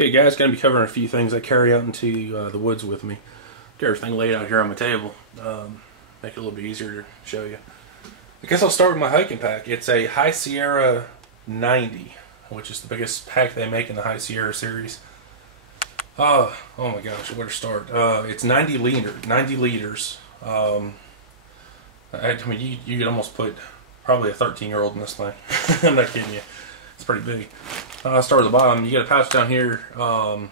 Okay guys, going to be covering a few things I carry out into the woods with me. Get everything laid out here on my table. Make it a little bit easier to show you. I guess I'll start with my hiking pack. It's a High Sierra 90, which is the biggest pack they make in the High Sierra series. Oh my gosh, where to start? It's 90 liters. I mean, you could almost put probably a 13-year-old in this thing. I'm not kidding you. It's pretty big. I'll start at the bottom. You get a pouch down here called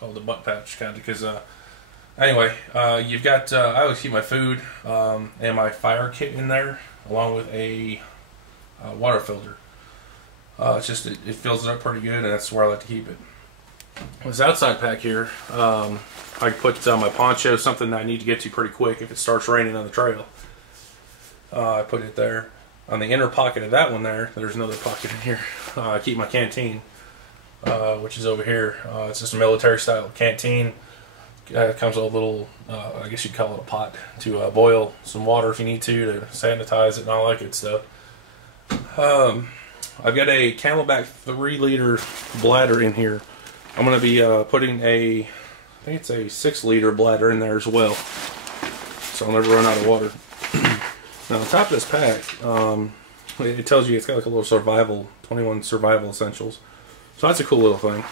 the butt pouch, kind of, because anyway, you've got I always keep my food and my fire kit in there, along with a water filter. It's just it fills it up pretty good, and that's where I like to keep it. This outside pack here, I put my poncho, something that I need to get to pretty quick if it starts raining on the trail. I put it there. On the inner pocket of that one there's another pocket in here. I keep my canteen, which is over here. It's just a military style canteen. It comes with a little, I guess you'd call it a pot, to boil some water if you need to sanitize it and all that good stuff. I've got a Camelback 3-liter bladder in here. I'm going to be putting I think it's a 6-liter bladder in there as well, so I'll never run out of water. Now on top of this pack, it tells you it's got like a little 21 survival essentials. So that's a cool little thing.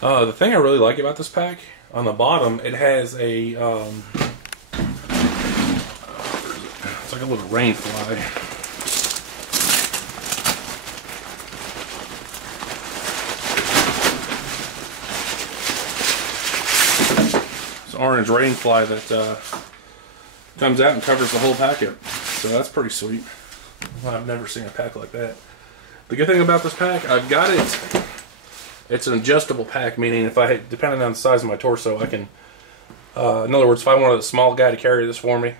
The thing I really like about this pack, on the bottom, it has a, it's like a little rain fly. It's an orange rain fly that comes out and covers the whole packet. So that's pretty sweet. I've never seen a pack like that. The good thing about this pack, I've got it. It's an adjustable pack, meaning depending on the size of my torso, I can. In other words, if I wanted a small guy to carry this for me,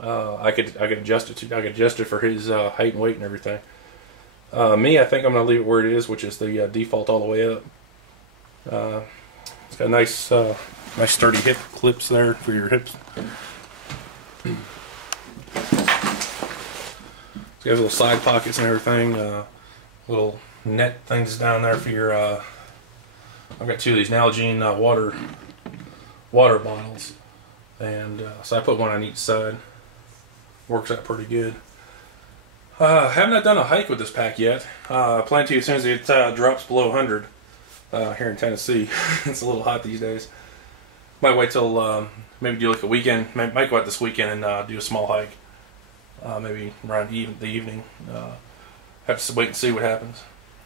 I could adjust it to. I could adjust it for his height and weight and everything. Me, I think I'm going to leave it where it is, which is the default all the way up. It's got nice, nice sturdy hip clips there for your hips. You have little side pockets and everything, little net things down there for your, I've got 2 of these Nalgene water bottles, and so I put one on each side. Works out pretty good. Have not done a hike with this pack yet. I plan to as soon as it drops below 100 here in Tennessee. It's a little hot these days. Might wait till maybe do like a weekend, might go out this weekend and do a small hike. Maybe around the evening. Have to wait and see what happens.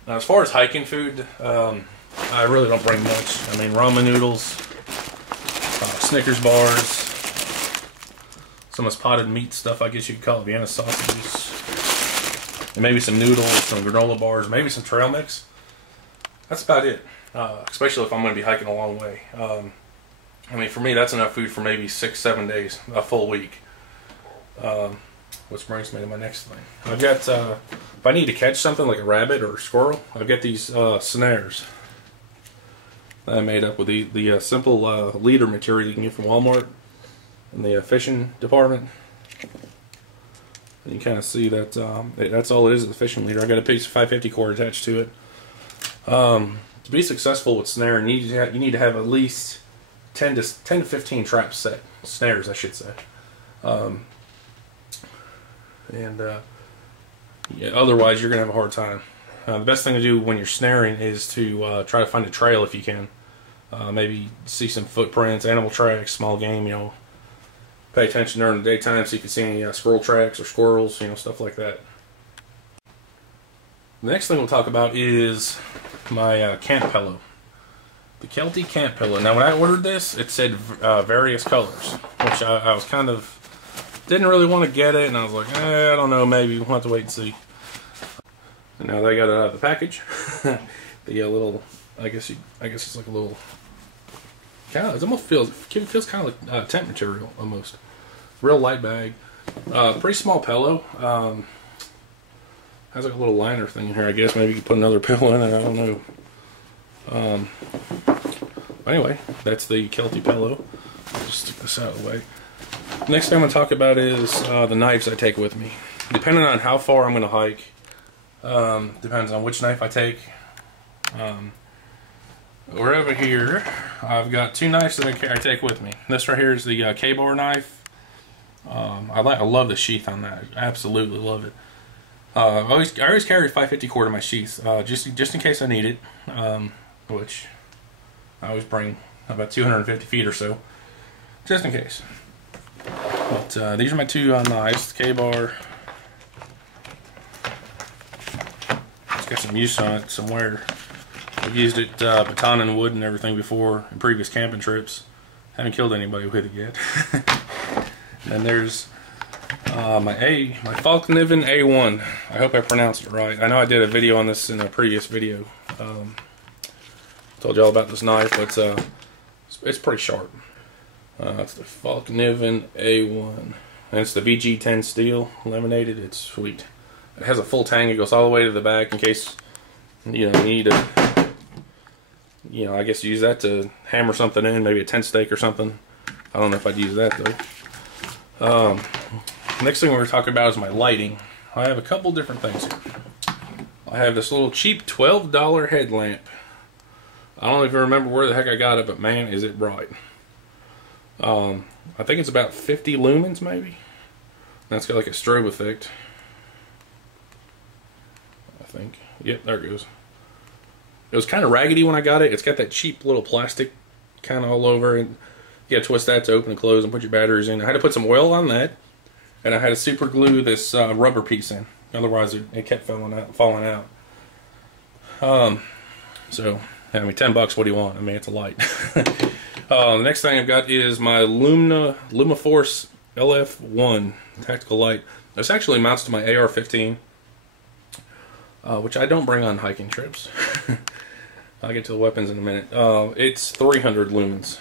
Now, as far as hiking food, I really don't bring much. I mean, ramen noodles, Snickers bars, some of this potted meat stuff, I guess you could call it, Vienna sausages, and maybe some noodles, some granola bars, maybe some trail mix. That's about it, especially if I'm going to be hiking a long way. I mean, for me, that's enough food for maybe 6-7 days, a full week. Which brings me to my next thing. I've got, if I need to catch something like a rabbit or a squirrel, I've got these snares that I made up with the simple leader material you can get from Walmart in the fishing department. And you kind of see that that's all it is, the fishing leader. I got a piece of 550 cord attached to it. To be successful with snaring, you need to have at least 10 to 15 traps set, snares I should say. Yeah, otherwise you're gonna have a hard time. The best thing to do when you're snaring is to try to find a trail if you can. Maybe see some footprints, animal tracks, small game. You know, pay attention during the daytime, see if you see any squirrel tracks or squirrels. You know, stuff like that. The next thing we'll talk about is my camp pillow, the Kelty camp pillow. Now, when I ordered this, it said various colors, which I was kind of. Didn't really want to get it, and I was like, I don't know, maybe we'll have to wait and see. And now they got it out of the package. The little, I guess it's like a little, it almost feels kind of like tent material almost. Real light bag, pretty small pillow. Has like a little liner thing in here. I guess maybe you could put another pillow in it. I don't know. Anyway, that's the Kelty pillow. I'll just stick this out of the way. Next thing I'm going to talk about is the knives I take with me. Depending on how far I'm going to hike, depends on which knife I take. We're over here. I've got two knives that I take with me. This right here is the Ka-Bar knife. I love the sheath on that. I absolutely love it. I always carry 550 cord in my sheath, just in case I need it. Which I always bring about 250 feet or so, just in case. But these are my two knives, Ka-Bar. It's got some use on it somewhere. I've used it baton and wood and everything before in previous camping trips. Haven't killed anybody with it yet. And there's my Falkniven A1. I hope I pronounced it right. I know I did a video on this in a previous video. Told y'all about this knife, but it's pretty sharp. It's the Falkniven A1. And it's the VG10 steel, laminated. It's sweet. It has a full tang. It goes all the way to the back in case you need to, I guess use that to hammer something in, maybe a tent stake or something. I don't know if I'd use that though. Next thing we're going to talk about is my lighting. I have a couple different things here. I have this little cheap $12 headlamp. I don't even remember where the heck I got it, but man, is it bright. I think it's about 50 lumens maybe. That's got like a strobe effect. I think. Yep, there it goes. It was kind of raggedy when I got it. It's got that cheap little plastic kind of all over, and you got to twist that to open and close and put your batteries in. I had to put some oil on that, and I had to super glue this rubber piece in. Otherwise, it kept falling out. So, I mean, $10. What do you want? I mean, it's a light. The next thing I've got is my LumaForce LF1 tactical light. This actually mounts to my AR-15. Which I don't bring on hiking trips. I'll get to the weapons in a minute. It's 300 lumens.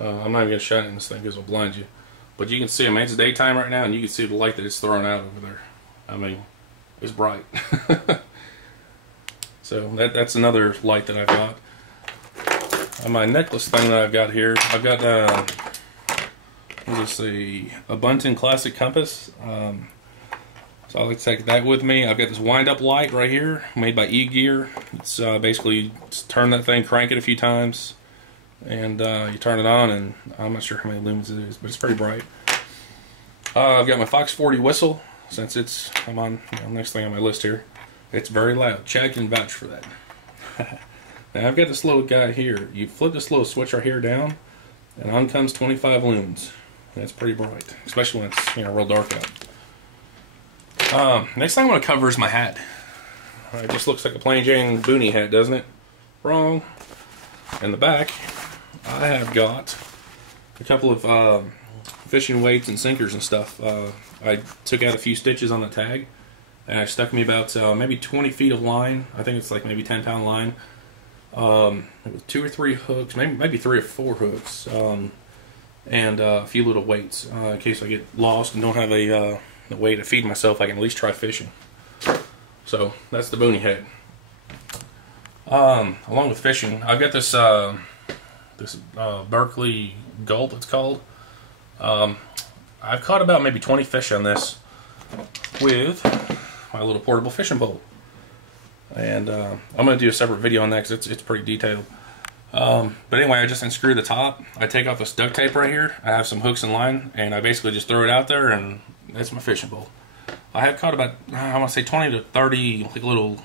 I'm not even going to shine it in this thing because it'll blind you. But you can see, I mean, it's daytime right now, and you can see the light that it's throwing out over there. I mean, it's bright. So that's another light that I've got. My necklace thing that I've got here, I've got, let's see, a Bunton Classic Compass. So I like to take that with me. I've got this wind-up light right here, made by E-Gear. It's basically just turn that thing, crank it a few times, and you turn it on, and I'm not sure how many lumens it is, but it's pretty bright. I've got my Fox 40 whistle, since I'm on next thing on my list here. It's very loud. Chad can vouch for that. Now I've got this little guy here. You flip this little switch right here down, and on comes 25 lumens. That's pretty bright, especially when it's real dark out. Next thing I want to cover is my hat. It just looks like a plain Jane boonie hat, doesn't it? Wrong. In the back, I have got a couple of fishing weights and sinkers and stuff. I took out a few stitches on the tag, and I stuck me about maybe 20 feet of line. I think it's like maybe 10-pound line. With 2 or 3 hooks, maybe 3 or 4 hooks, and a few little weights in case I get lost and don't have a way to feed myself. I can at least try fishing. So that's the boonie head. Along with fishing, I've got this Berkley Gulp, it's called. I've caught about maybe 20 fish on this with my little portable fishing pole. And I'm going to do a separate video on that because it's pretty detailed. But anyway, I just unscrew the top. I take off this duct tape right here. I have some hooks and line, and I basically just throw it out there, and that's my fishing pole. I have caught about, I want to say 20 to 30 like little,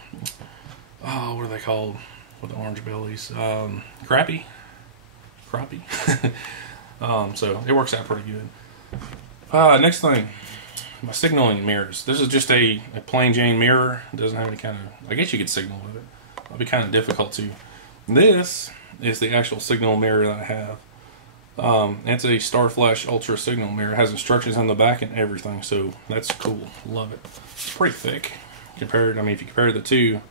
what are they called with the orange bellies? Crappie. So it works out pretty good. Next thing, my signaling mirrors. This is just a plain Jane mirror. It doesn't have any kind of, I guess you could signal with it. It'll be kind of difficult to. This is the actual signal mirror that I have. It's a Starflash Ultra signal mirror. It has instructions on the back and everything, so that's cool. Love it. It's pretty thick compared. I mean, if you compare the two,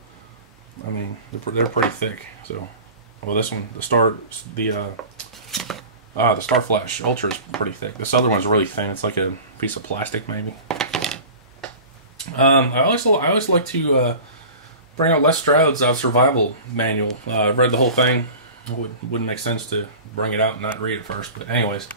I mean they're pretty thick. So, well, this one, the Starflash Ultra is pretty thick. This other one's really thin. It's like a piece of plastic, maybe. I always like to bring out Les Stroud's survival manual. I've read the whole thing. It wouldn't make sense to bring it out and not read it first. But anyways,